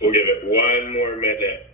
We'll give it one more minute.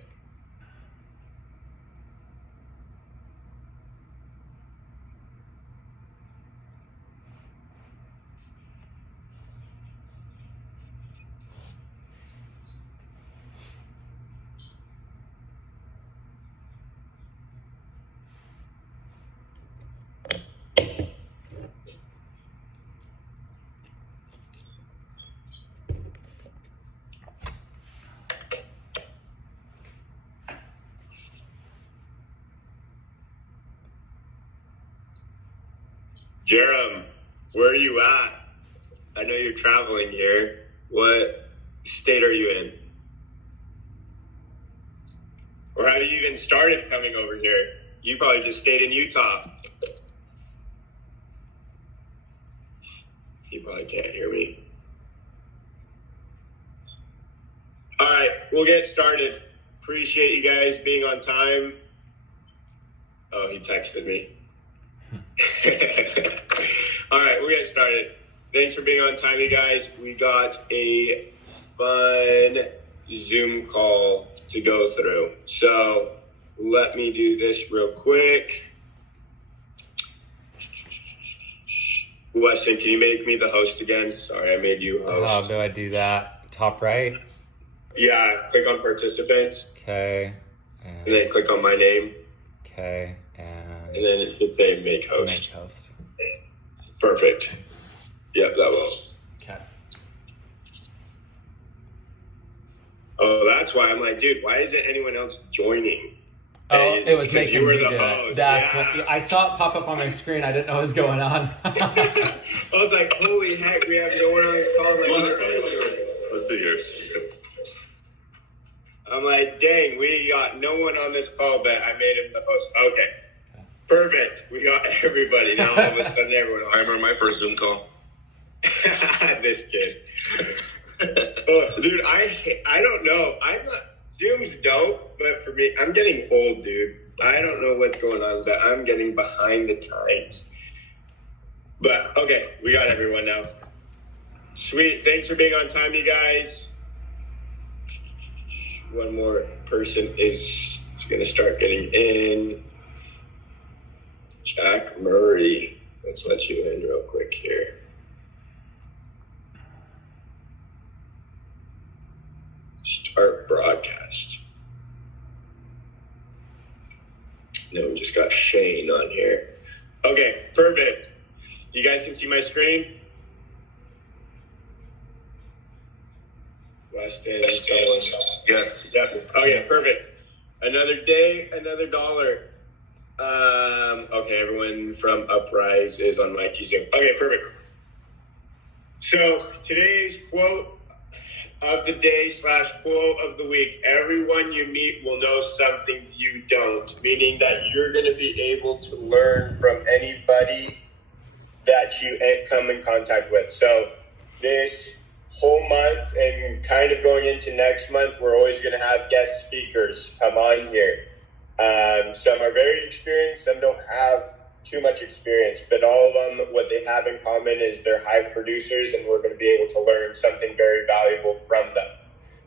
Jerem, where are you at? I know you're traveling here. What state are you in? Or have you even started coming over here? You probably just stayed in Utah. He probably can't hear me. All right, we'll get started. Appreciate you guys being on time. Oh, he texted me. All right, we'll get started. Thanks for being on time, you guys. We got a fun Zoom call to go through. So let me do this real quick. Weston, can you make me the host again? Sorry, I made you host. How do I do that? Top right? Yeah, click on participants. Okay. And then click on my name. Okay. And then it should say make host. Make host. Perfect. Yep, that will. Okay. Oh, that's why I'm like, dude, why isn't anyone else joining? Oh, it was because making you were me the do host. it. That's Yeah. what I saw it pop up on my screen. I didn't know what was going on. I was like, holy heck, we have no one on this call. Let's see yours. I'm like, dang, we got no one on this call, but I made him the host. Okay. Perfect. We got everybody. Now all of a sudden everyone. I remember my first Zoom call. This kid. Oh, dude, I don't know. I'm not. Zoom's dope, but for me, I'm getting old, dude. I don't know what's going on with that. I'm getting behind the times. But okay, we got everyone now. Sweet. Thanks for being on time, you guys. One more person is going to start getting in. Jack Murray. Let's let you in real quick here. Start broadcast. No, we just got Shane on here. Okay, perfect. You guys can see my screen? Weston and someone. Yes. Yep. Okay, perfect. Another day, another dollar. Okay, everyone from Uprise is on my Zoom. Okay, perfect. So today's quote of the day / quote of the week. Everyone you meet will know something you don't, meaning that you're going to be able to learn from anybody that you come in contact with. So this whole month and kind of going into next month, we're always going to have guest speakers come on here. Some are very experienced, some don't have too much experience, but all of them, what they have in common is they're high producers, and we're going to be able to learn something very valuable from them.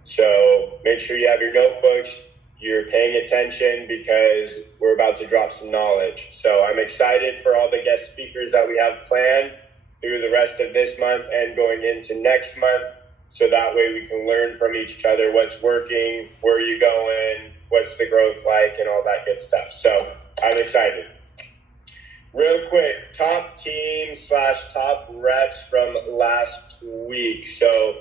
So make sure you have your notebooks, you're paying attention, because we're about to drop some knowledge. So I'm excited for all the guest speakers that we have planned through the rest of this month and going into next month, so that way we can learn from each other what's working, where are you going, what's the growth like, and all that good stuff. So I'm excited. Real quick, top team / top reps from last week. So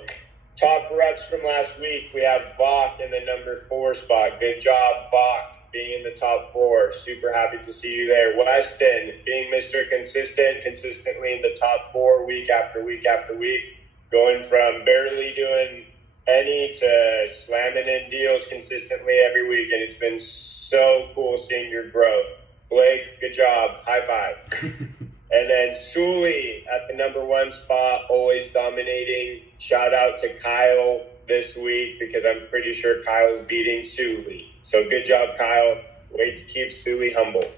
top reps from last week, we have Vok in the number 4 spot. Good job, Vok, being in the top 4. Super happy to see you there. Weston, being Mr. Consistent, consistently in the top 4 week after week after week, going from barely doing any to slamming in deals consistently every week. And it's been so cool seeing your growth. Blake, good job. High five. And then Sully at the number 1 spot, always dominating. Shout out to Kyle this week, because I'm pretty sure Kyle's beating Sully. So good job, Kyle. Way to keep Sully humble.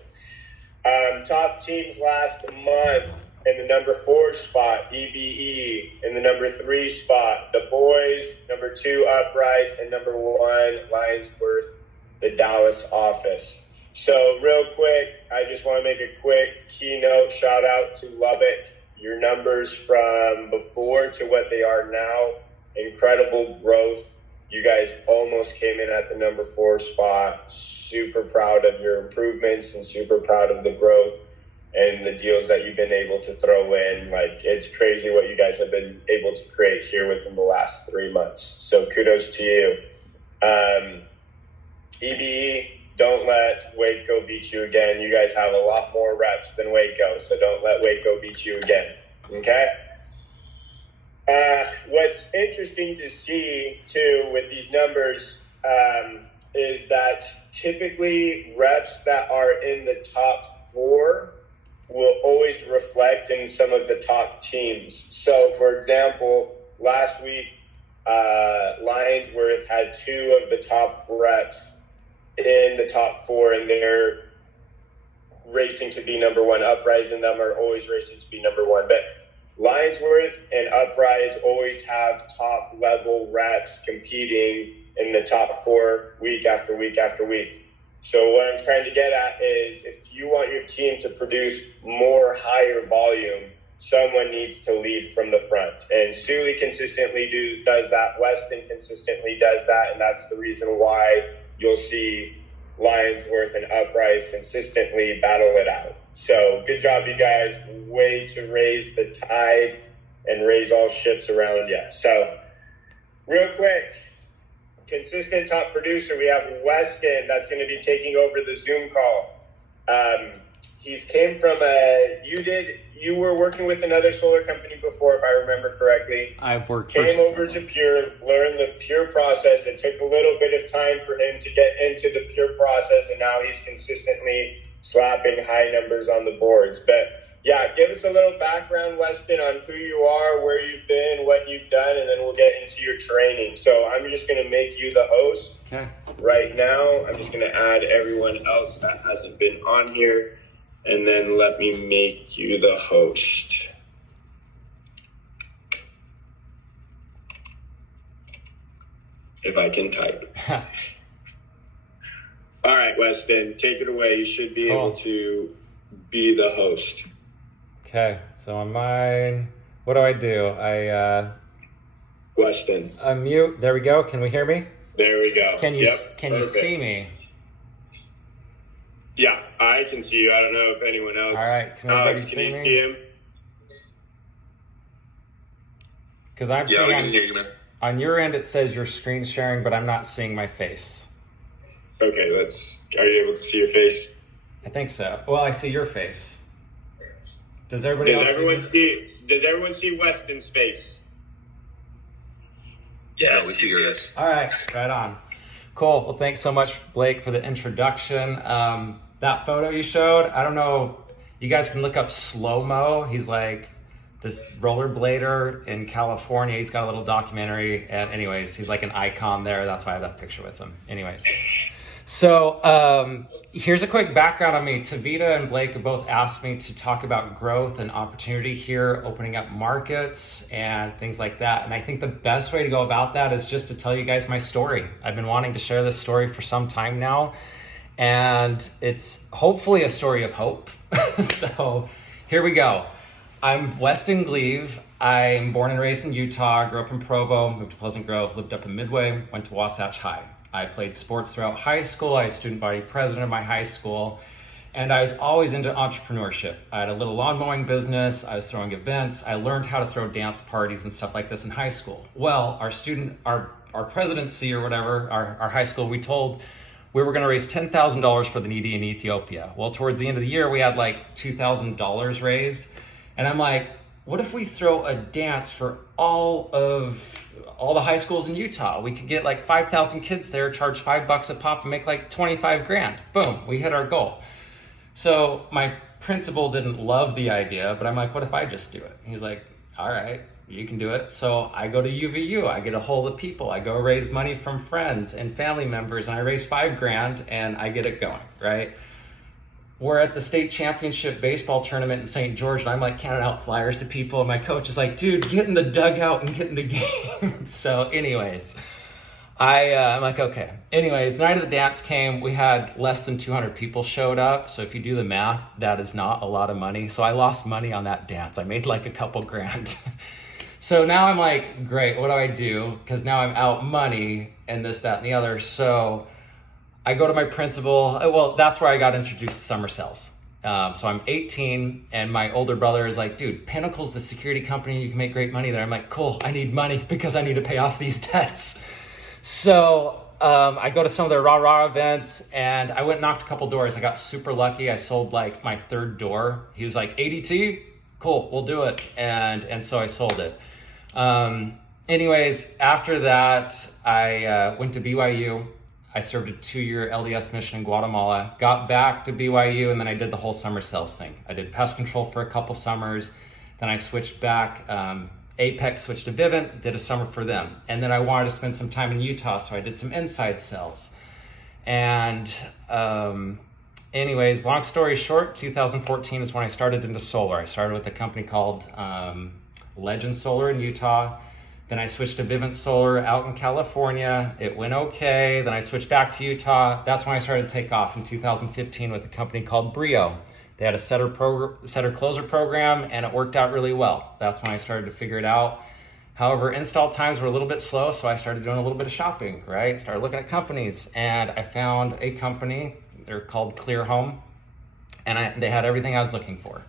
Top teams last month. in the number 4 spot, EBE. In the number 3 spot, the boys. Number 2, Uprise. And number 1, Lionsworth, the Dallas office. So real quick, I just want to make a quick keynote shout out to Lubbock. Your numbers from before to what they are now, incredible growth. You guys almost came in at the number 4 spot. Super proud of your improvements and super proud of the growth and the deals that you've been able to throw in. Like, it's crazy what you guys have been able to create here within the last 3 months. So kudos to you. EBE, don't let Waco beat you again. You guys have a lot more reps than Waco, so don't let Waco beat you again. Okay? What's interesting to see, too, with these numbers is that typically reps that are in the top 4 will always reflect in some of the top teams. So, for example, last week, Lionsworth had 2 of the top reps in the top 4, and they're racing to be number 1. Uprise and them are always racing to be number 1. But Lionsworth and Uprise always have top level reps competing in the top 4 week after week after week. So what I'm trying to get at is, if you want your team to produce more higher volume, someone needs to lead from the front. And Sully consistently does that. Weston consistently does that. And that's the reason why you'll see Lionsworth and Uprise consistently battle it out. So good job, you guys. Way to raise the tide and raise all ships around you. So real quick, consistent top producer, we have Weston that's going to be taking over the Zoom call. He's came from you were working with another solar company before, if I remember correctly. I've worked Came over to Pure, learned the Pure process. It took a little bit of time for him to get into the Pure process, and now he's consistently slapping high numbers on the boards. But yeah, give us a little background, Weston, on who you are, where you've been, what you've done, and then we'll get into your training. So I'm just going to make you the host right now. I'm just going to add everyone else that hasn't been on here, and then let me make you the host. If I can type. All right, Weston, take it away. You should be able to be the host. Okay, so on mine, what do? Weston. Unmute. There we go. Can we hear me? There we go. Can you Perfect. see me? Yeah, I can see you. I don't know if anyone else. All right, can Alex, everybody can see you me? see him? Because I'm Yeah, seeing we can hear you, man. on your end it says you're screen sharing, but I'm not seeing my face. Okay, are you able to see your face? I think so. Well, I see your face. Does everybody else Does everyone see Weston's face? Yeah, we see yours. All right, right on. Cool. Well, thanks so much, Blake, for the introduction. That photo you showed, I don't know, you guys can look up Slow-Mo. He's like this rollerblader in California. He's got a little documentary, and anyways, he's like an icon there. That's why I have that picture with him. Anyways. So here's a quick background on me. Tavita and Blake have both asked me to talk about growth and opportunity here, opening up markets and things like that. And I think the best way to go about that is just to tell you guys my story. I've been wanting to share this story for some time now, and it's hopefully a story of hope. So here we go. I'm Weston Gleave. I'm born and raised in Utah, grew up in Provo, moved to Pleasant Grove, lived up in Midway, went to Wasatch High. I played sports throughout high school. I was student body president of my high school, and I was always into entrepreneurship. I had a little lawn mowing business. I was throwing events. I learned how to throw dance parties and stuff like this in high school. Well, our presidency or whatever, our high school, we told we were going to raise $10,000 for the needy in Ethiopia. Well, towards the end of the year, we had like $2,000 raised, and I'm like, what if we throw a dance for all the high schools in Utah? We could get like 5,000 kids there, charge $5 a pop, and make like 25 grand. Boom, we hit our goal. So my principal didn't love the idea, but I'm like, what if I just do it? He's like, all right, you can do it. So I go to UVU, I get a hold of people, I go raise money from friends and family members, and I raise $5 grand and I get it going, right? we're at the state championship baseball tournament in St. George, and I'm like counting out flyers to people, and my coach is like, dude, get in the dugout and get in the game. So anyways, I'm like, okay. Anyways, the night of the dance came, we had less than 200 people showed up. So if you do the math, that is not a lot of money. So I lost money on that dance. I made like a couple grand. So now I'm like, great, what do I do? Because now I'm out money and this, that, and the other. So I go to my principal. Well, that's where I got introduced to summer sales. So I'm 18 and my older brother is like, dude, Pinnacle's the security company. You can make great money there. I'm like, cool, I need money because I need to pay off these debts. So I go to some of their rah-rah events and I went and knocked a couple doors. I got super lucky. I sold like my third door. He was like, ADT? Cool, we'll do it. And so I sold it. Anyways, after that, I went to BYU. I served a 2-year LDS mission in Guatemala, got back to BYU, and then I did the whole summer sales thing. I did pest control for a couple summers. Then I switched back. Apex switched to Vivint, did a summer for them. And then I wanted to spend some time in Utah, so I did some inside sales. And anyways, long story short, 2014 is when I started into solar. I started with a company called Legend Solar in Utah. Then I switched to Vivint Solar out in California. It went okay. Then I switched back to Utah. That's when I started to take off in 2015 with a company called Brio. They had a setter closer program and it worked out really well. That's when I started to figure it out. However, install times were a little bit slow, so I started doing a little bit of shopping, right? Started looking at companies and I found a company, they're called Clear Home, and they had everything I was looking for.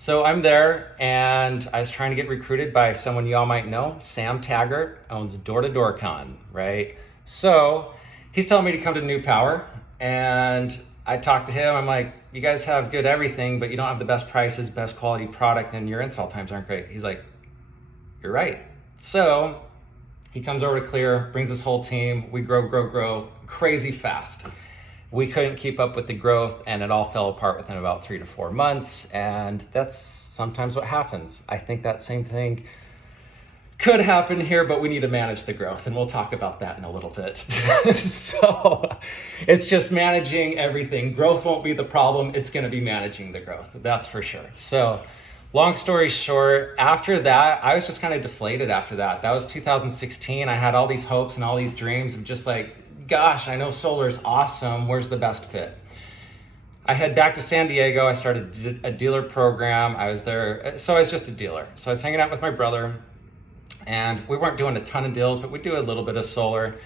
So I'm there and I was trying to get recruited by someone you all might know. Sam Taggart owns Door to Door Con, right? So he's telling me to come to New Power and I talked to him. I'm like, you guys have good everything, but you don't have the best prices, best quality product, and your install times aren't great. He's like, you're right. So he comes over to Clear, brings his whole team. We grow crazy fast. We couldn't keep up with the growth and it all fell apart within about 3 to 4 months. And that's sometimes what happens. I think that same thing could happen here, but we need to manage the growth, and we'll talk about that in a little bit. So it's just managing everything. Growth won't be the problem. It's going to be managing the growth. That's for sure. So long story short, after that, I was just kind of deflated after that. That was 2016. I had all these hopes and all these dreams of just like, gosh, I know solar is awesome. Where's the best fit? I head back to San Diego. I started a dealer program. I was there. So I was just a dealer. So I was hanging out with my brother. And we weren't doing a ton of deals, but we do a little bit of solar.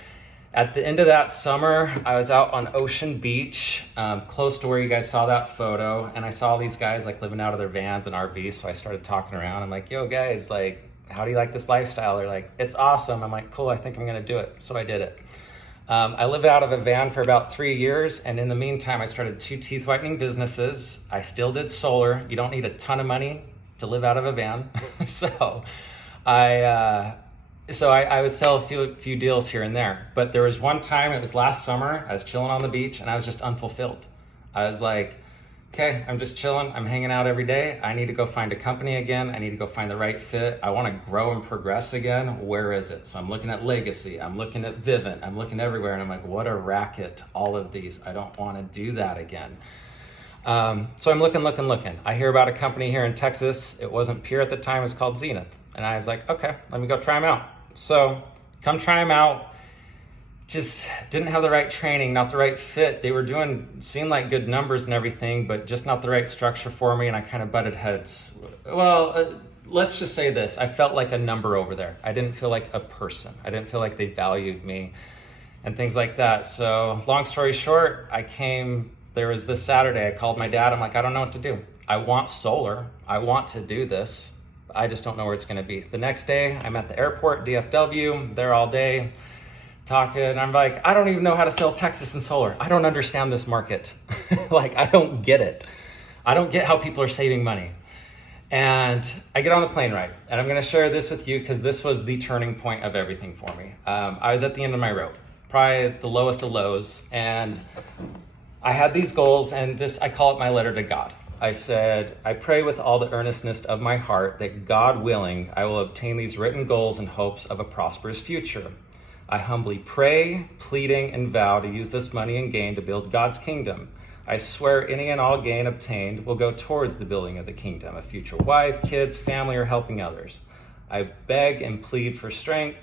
At the end of that summer, I was out on Ocean Beach, close to where you guys saw that photo. And I saw these guys like living out of their vans and RVs. So I started talking around. I'm like, yo guys, like, how do you like this lifestyle? They're like, it's awesome. I'm like, cool, I think I'm gonna do it. So I did it. I lived out of a van for about 3 years. And in the meantime, I started 2 teeth whitening businesses. I still did solar. You don't need a ton of money to live out of a van. So I would sell a few deals here and there. But there was one time, it was last summer, I was chilling on the beach and I was just unfulfilled. I was like, okay, I'm just chilling. I'm hanging out every day. I need to go find a company again. I need to go find the right fit. I want to grow and progress again. Where is it? So I'm looking at Legacy. I'm looking at Vivint. I'm looking everywhere. And I'm like, what a racket, all of these. I don't want to do that again. So I'm looking. I hear about a company here in Texas. It wasn't Pure at the time. It was called Zenith. And I was like, okay, let me go try them out. So come try them out. Just didn't have the right training, not the right fit. They were seemed like good numbers and everything, but just not the right structure for me. And I kind of butted heads. Well, let's just say this. I felt like a number over there. I didn't feel like a person. I didn't feel like they valued me and things like that. So long story short, there was this Saturday, I called my dad. I'm like, I don't know what to do. I want solar. I want to do this. I just don't know where it's going to be. The next day, I'm at the airport, DFW, there all day, talking. I'm like, I don't even know how to sell Texas and solar. I don't understand this market. Like, I don't get it. I don't get how people are saving money. And I get on the plane ride, and I'm going to share this with you because this was the turning point of everything for me. I was at the end of my rope, probably the lowest of lows, and I had these goals, and I call it my letter to God. I said, I pray with all the earnestness of my heart that God willing, I will obtain these written goals in hopes of a prosperous future. I humbly pray, pleading, and vow to use this money and gain to build God's kingdom. I swear any and all gain obtained will go towards the building of the kingdom, a future wife, kids, family, or helping others. I beg and plead for strength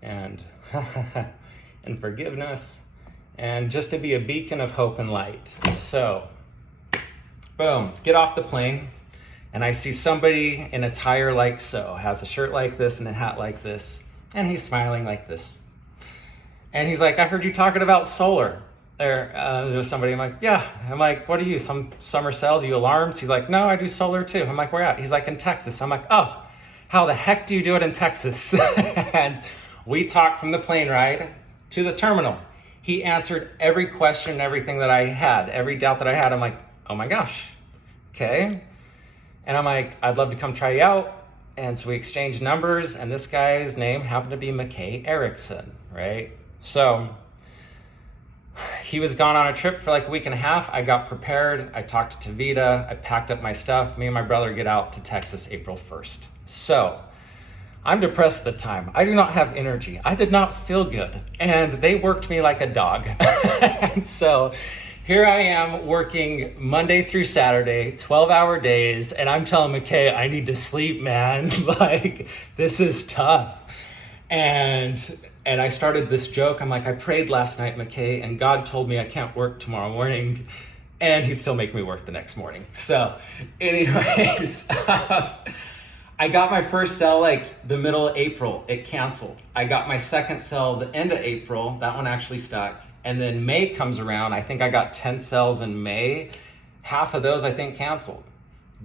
and and forgiveness, and just to be a beacon of hope and light. So, boom, get off the plane, and I see somebody in attire like so, has a shirt like this and a hat like this, and he's smiling like this. And he's like, I heard you talking about solar. There was somebody, I'm like, yeah. I'm like, what are you, some summer sales, you alarms? He's like, no, I do solar too. I'm like, where at? He's like, in Texas. I'm like, oh, how the heck do you do it in Texas? And we talked from the plane ride to the terminal. He answered every question and everything that I had, every doubt that I had. I'm like, oh my gosh, okay. And I'm like, I'd love to come try you out. And so we exchanged numbers, and this guy's name happened to be McKay Erickson, right? So he was gone on a trip for like a week and a half. I got prepared. I talked to Tavita. I packed up my stuff. Me and my brother get out to Texas April 1st. So I'm depressed at the time. I do not have energy. I did not feel good. And they worked me like a dog. And so here I am working Monday through Saturday, 12-hour days. And I'm telling McKay, I need to sleep, man. Like, this is tough. And I started this joke. I'm like, I prayed last night, McKay, and God told me I can't work tomorrow morning, and he'd still make me work the next morning. So anyways, I got my first cell like the middle of April. It canceled. I got my second cell the end of April. That one actually stuck. And then May comes around. I think I got 10 cells in May. Half of those I think canceled.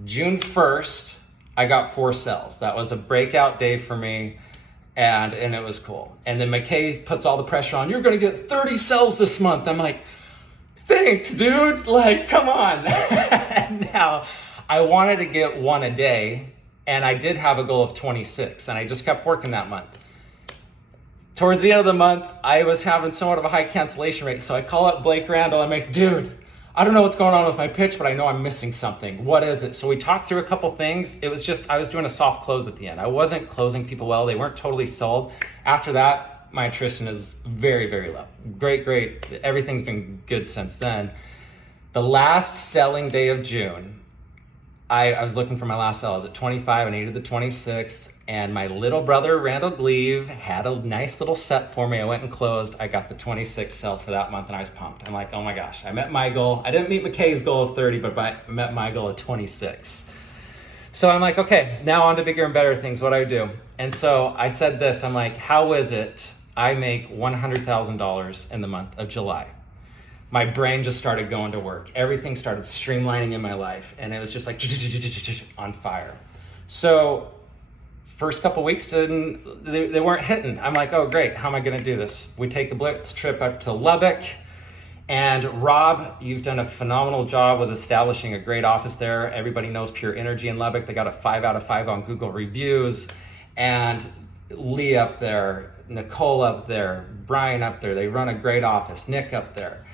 June 1st, I got 4 cells. That was a breakout day for me. And it was cool. And then McKay puts all the pressure on, you're gonna get 30 cells this month. I'm like, thanks, dude. Like, come on. Now, I wanted to get 1 a day, and I did have a goal of 26, and I just kept working that month. Towards the end of the month, I was having somewhat of a high cancellation rate, so I call up Blake Randall. I'm like, dude, I don't know what's going on with my pitch, but I know I'm missing something. What is it? So we talked through a couple things. It was just, I was doing a soft close at the end. I wasn't closing people well. They weren't totally sold. After that, my attrition is very, very low. Great. Everything's been good since then. The last selling day of June, I was looking for my last sell. I was at 25 and I needed the 26th. And my little brother, Randall Gleave, had a nice little set for me. I went and closed. I got the 26th sell for that month, and I was pumped. I'm like, oh my gosh, I met my goal. I didn't meet McKay's goal of 30, but I met my goal of 26. So I'm like, okay, now on to bigger and better things. What do I do? And so I said this. I'm like, how is it I make $100,000 in the month of July? My brain just started going to work. Everything started streamlining in my life, and it was just like on fire. So first couple weeks they weren't hitting. I'm like, oh great, how am I gonna do this? We take a blitz trip up to Lubbock, and Rob, you've done a phenomenal job with establishing a great office there. Everybody knows Pure Energy in Lubbock. They got a 5 out of 5 on Google reviews. And Lee up there, Nicole up there, Brian up there. They run a great office. Nick up there.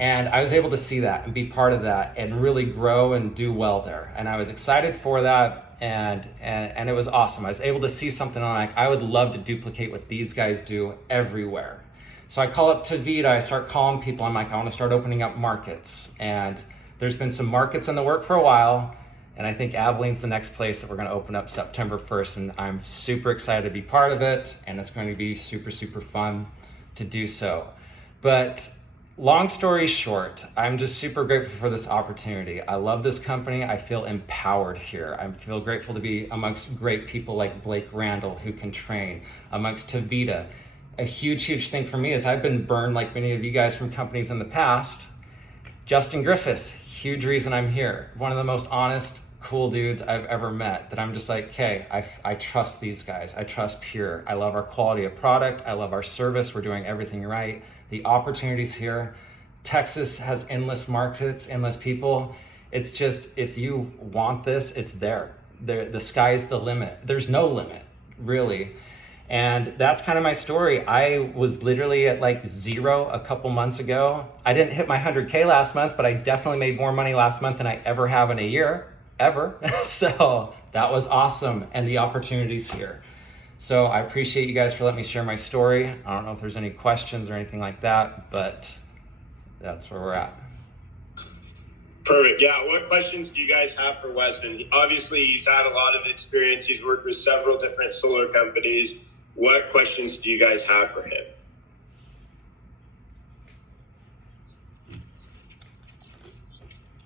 And I was able to see that and be part of that and really grow and do well there. And I was excited for that. And it was awesome. I was able to see something like, I would love to duplicate what these guys do everywhere. So I call up Tavita, I start calling people. I'm like, I want to start opening up markets. And there's been some markets in the work for a while. And I think Abilene's the next place that we're going to open up September 1st. And I'm super excited to be part of it. And it's going to be super, super fun to do so. But long story short, I'm just super grateful for this opportunity. I love this company. I feel empowered here. I feel grateful to be amongst great people like Blake Randall who can train, amongst Tavita. A huge thing for me is I've been burned like many of you guys from companies in the past. Justin Griffith, huge reason I'm here. One of the most honest, cool dudes I've ever met that I'm just like, okay, I trust these guys. I trust Pure. I love our quality of product. I love our service. We're doing everything right. The opportunities here. Texas has endless markets, endless people. It's just, if you want this, it's there. The sky's the limit. There's no limit, really. And that's kind of my story. I was literally at like 0 a couple months ago. I didn't hit my 100K last month, but I definitely made more money last month than I ever have in a year, ever. So that was awesome. And the opportunity's here. So I appreciate you guys for letting me share my story. I don't know if there's any questions or anything like that, but that's where we're at. Perfect. Yeah. What questions do you guys have for Weston? Obviously, he's had a lot of experience. He's worked with several different solar companies. What questions do you guys have for him?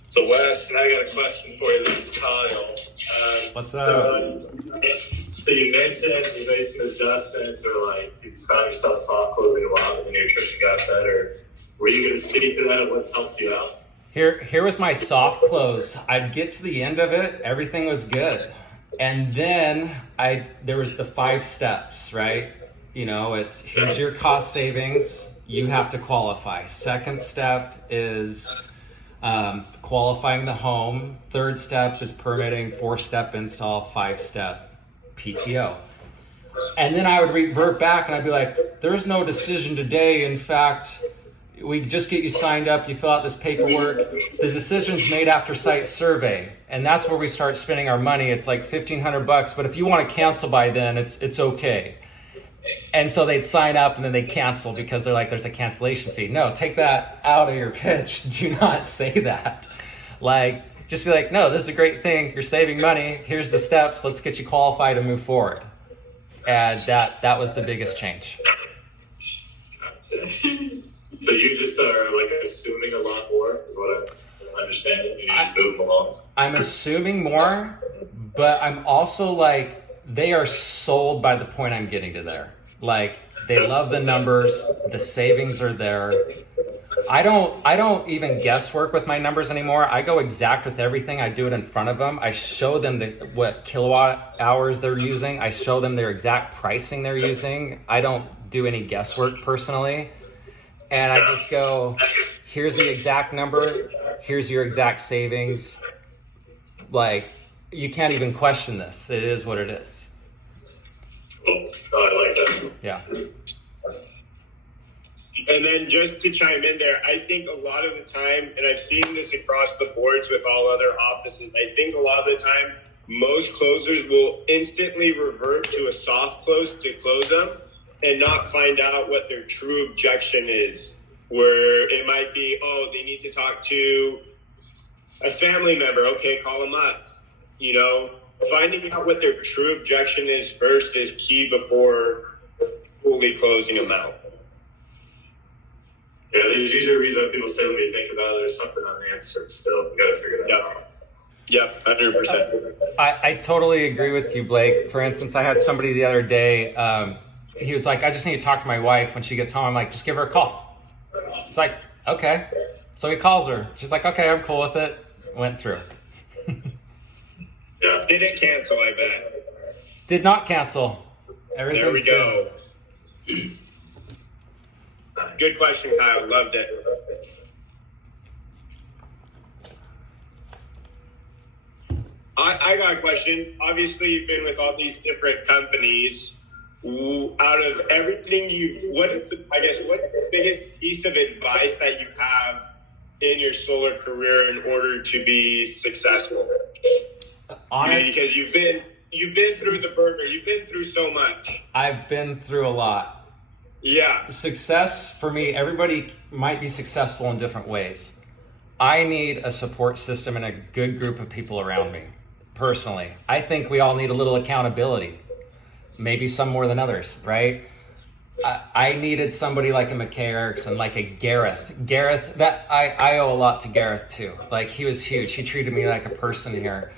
So Wes, I got a question for you. This is Kyle. What's up? So you mentioned you made some adjustments, or like you just found yourself soft closing a lot, and your nutrition got better. Were you going to speak to that, and what's helped you out? Here was my soft close. I'd get to the end of it, everything was good. And then there was the 5 steps, right? You know, it's here's your cost savings. You have to qualify. Second step is qualifying the home. Third step is permitting. 4-step install. 5-step PTO. And then I would revert back and I'd be like, there's no decision today. In fact, we just get you signed up, you fill out this paperwork. The decision's made after site survey. And that's where we start spending our money. It's like $1,500, but if you want to cancel by then, it's okay. And so they'd sign up and then they'd cancel because they're like, there's a cancellation fee. No, take that out of your pitch. Do not say that. Like, just be like, no, this is a great thing. You're saving money. Here's the steps. Let's get you qualified and move forward. And that was the biggest change. So you just are like assuming a lot more, is what I understand. You just move along. I'm assuming more, but I'm also like, they are sold by the point I'm getting to there. Like, they love the numbers, the savings are there. I don't even guesswork with my numbers anymore. I go exact with everything. I do it in front of them. I show them what kilowatt hours they're using. I show them their exact pricing they're using. I don't do any guesswork personally. And I just go, here's the exact number. Here's your exact savings. Like, you can't even question this. It is what it is. Cool. Oh, I like that. Yeah. And then just to chime in there, I think a lot of the time, and I've seen this across the boards with all other offices, I think a lot of the time, most closers will instantly revert to a soft close to close them and not find out what their true objection is. Where it might be, oh, they need to talk to a family member. Okay, call them up. You know, finding out what their true objection is first is key before fully closing them out. Yeah, there's usually a reason people say when they think about it, there's something unanswered still. You got to figure that out. Yep, 100%. I totally agree with you, Blake. For instance, I had somebody the other day, he was like, I just need to talk to my wife when she gets home. I'm like, just give her a call. It's like, okay. So he calls her. She's like, okay, I'm cool with it. Went through. Yeah. Didn't cancel, I bet. Did not cancel. Everything's There we go. good. Nice. Good question, Kyle. Loved it. I got a question. Obviously, you've been with all these different companies. Out of everything what's the biggest piece of advice that you have in your solar career in order to be successful? Because you've been through the burner. You've been through so much. I've been through a lot. Yeah. Success for me, everybody might be successful in different ways. I need a support system and a good group of people around me. Personally, I think we all need a little accountability. Maybe some more than others, right? I needed somebody like a McKay Erickson, like a Gareth. Gareth, that I owe a lot to Gareth too. Like, he was huge. He treated me like a person here.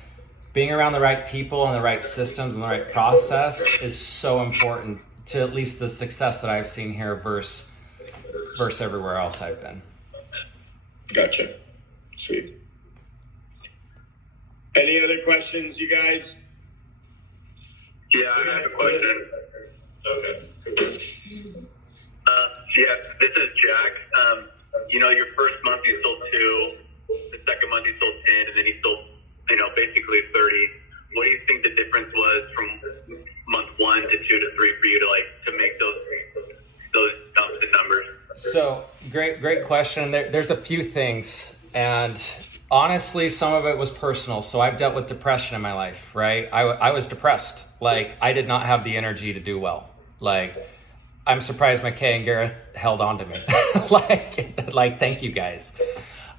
Being around the right people and the right systems and the right process is so important to at least the success that I've seen here versus everywhere else I've been. Gotcha. Sweet. Any other questions, you guys? Yeah, I have a question. Okay. Yeah, this is Jack. Your first month you sold 2, the second month you sold 10, and then you sold, basically 30. What do you think the difference was from month 1 to 2 to 3 for you to make those jumps in numbers? So great question. There's a few things, and honestly, some of it was personal. So I've dealt with depression in my life, right? I was depressed. Like, I did not have the energy to do well. Like, I'm surprised McKay and Gareth held on to me. like, thank you guys.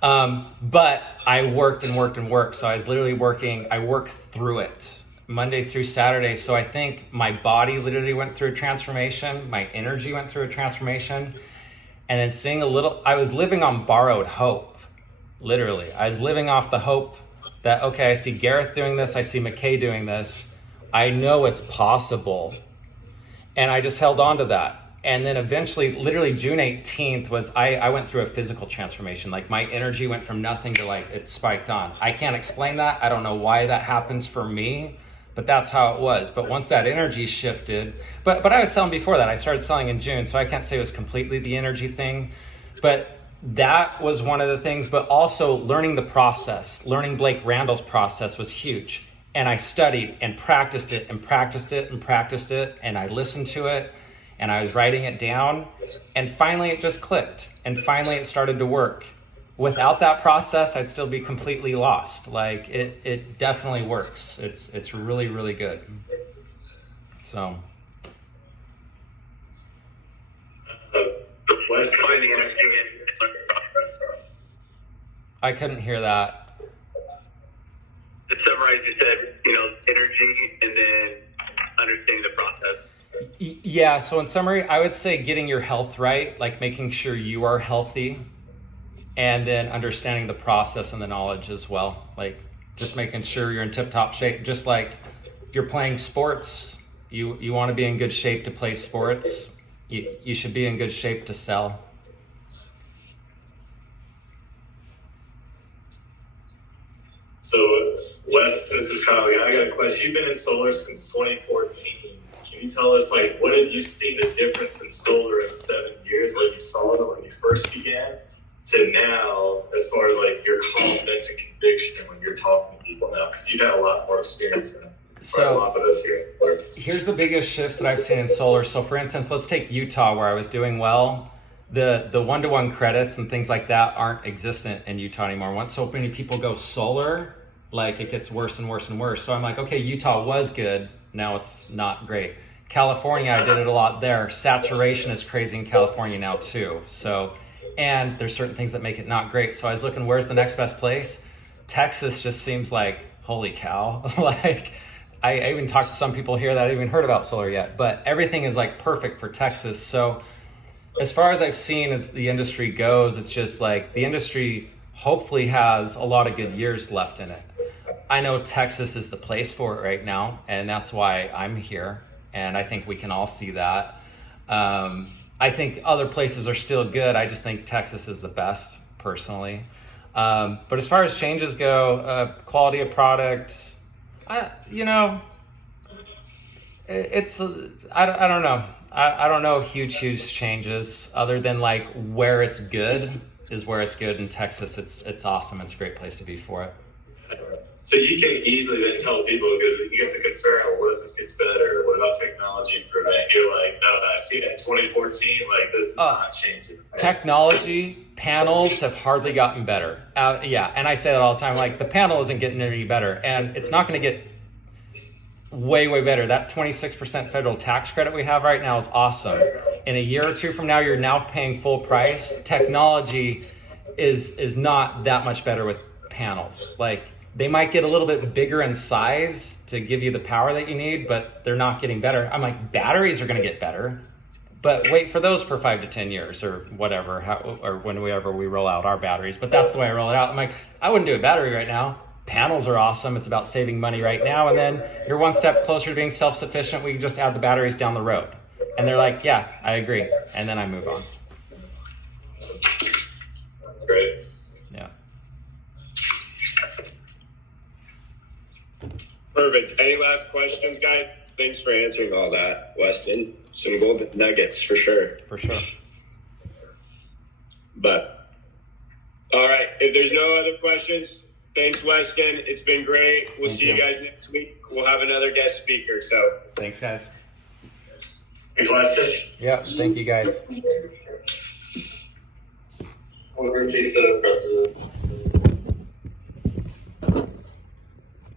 But I worked and worked and worked. So I was literally working, I worked through it Monday through Saturday. So I think my body literally went through a transformation. My energy went through a transformation. And then seeing I was living on borrowed hope. Literally, I was living off the hope that, okay, I see Gareth doing this. I see McKay doing this. I know it's possible. And I just held on to that. And then eventually, literally June 18th was, I went through a physical transformation. Like my energy went from nothing to like, it spiked on. I can't explain that. I don't know why that happens for me, but that's how it was. But once that energy shifted, but I was selling before that. I started selling in June, so I can't say it was completely the energy thing, but that was one of the things. But also learning the process, learning Blake Randall's process was huge. And I studied and practiced it and practiced it and practiced it. And I listened to it and I was writing it down. And finally it just clicked. And finally it started to work. Without that process, I'd still be completely lost. Like it definitely works. It's really, really good. So. What's finding interesting in I couldn't hear that. to summarize, you said, energy and then understanding the process. Yeah, so in summary, I would say getting your health right, like making sure you are healthy, and then understanding the process and the knowledge as well. Like just making sure you're in tip-top shape. Just like if you're playing sports, you want to be in good shape to play sports. You should be in good shape to sell. So, Wes, this is Kyle. I got a question. You've been in solar since 2014. Can you tell us, what have you seen the difference in solar in 7 years? What you saw it when you first began to now, as far as your confidence and conviction when you're talking to people now? Because you've had a lot more experience than a lot of us here. Here's the biggest shifts that I've seen in solar. So, for instance, let's take Utah, where I was doing well. The one-to-one credits and things like that aren't existent in Utah anymore. Once so many people go solar, it gets worse and worse and worse. So I'm like, okay, Utah was good. Now it's not great. California, I did it a lot there. Saturation is crazy in California now too. So, and there's certain things that make it not great. So I was looking, where's the next best place? Texas just seems like, holy cow. I even talked to some people here that I haven't even heard about solar yet, but everything is perfect for Texas. So as far as I've seen as the industry goes, it's just the industry hopefully has a lot of good years left in it. I know Texas is the place for it right now, and that's why I'm here. And I think we can all see that. I think other places are still good. I just think Texas is the best, personally. But as far as changes go, quality of product, it's I don't know. I don't know huge changes other than where it's good is where it's good in Texas. It's awesome. It's a great place to be for it. So you can easily then tell people, because you get the concern, what if this gets better? What about technology improvement? You're no, I've seen it in 2014. This is not changing. Right? Technology, panels have hardly gotten better. Yeah, and I say that all the time. The panel isn't getting any better, and it's not going to get way better. That 26% federal tax credit we have right now is awesome. In a year or two from now, you're now paying full price. Technology is not that much better with panels. They might get a little bit bigger in size to give you the power that you need, but they're not getting better. I'm batteries are going to get better, but wait for those for 5 to 10 years or whatever, or whenever we roll out our batteries. But that's the way I roll it out. I wouldn't do a battery right now. Panels are awesome. It's about saving money right now. And then you're one step closer to being self-sufficient. We can just add the batteries down the road. And they're yeah, I agree. And then I move on. That's great. Yeah. Perfect. Any last questions, guys? Thanks for answering all that, Weston. Some golden nuggets for sure. For sure. But, all right. If there's no other questions, thanks, Weston. It's been great. We'll see you guys next week. We'll have another guest speaker. So, thanks, guys. Thanks, Weston. Yeah, thank you, guys. Over to the president.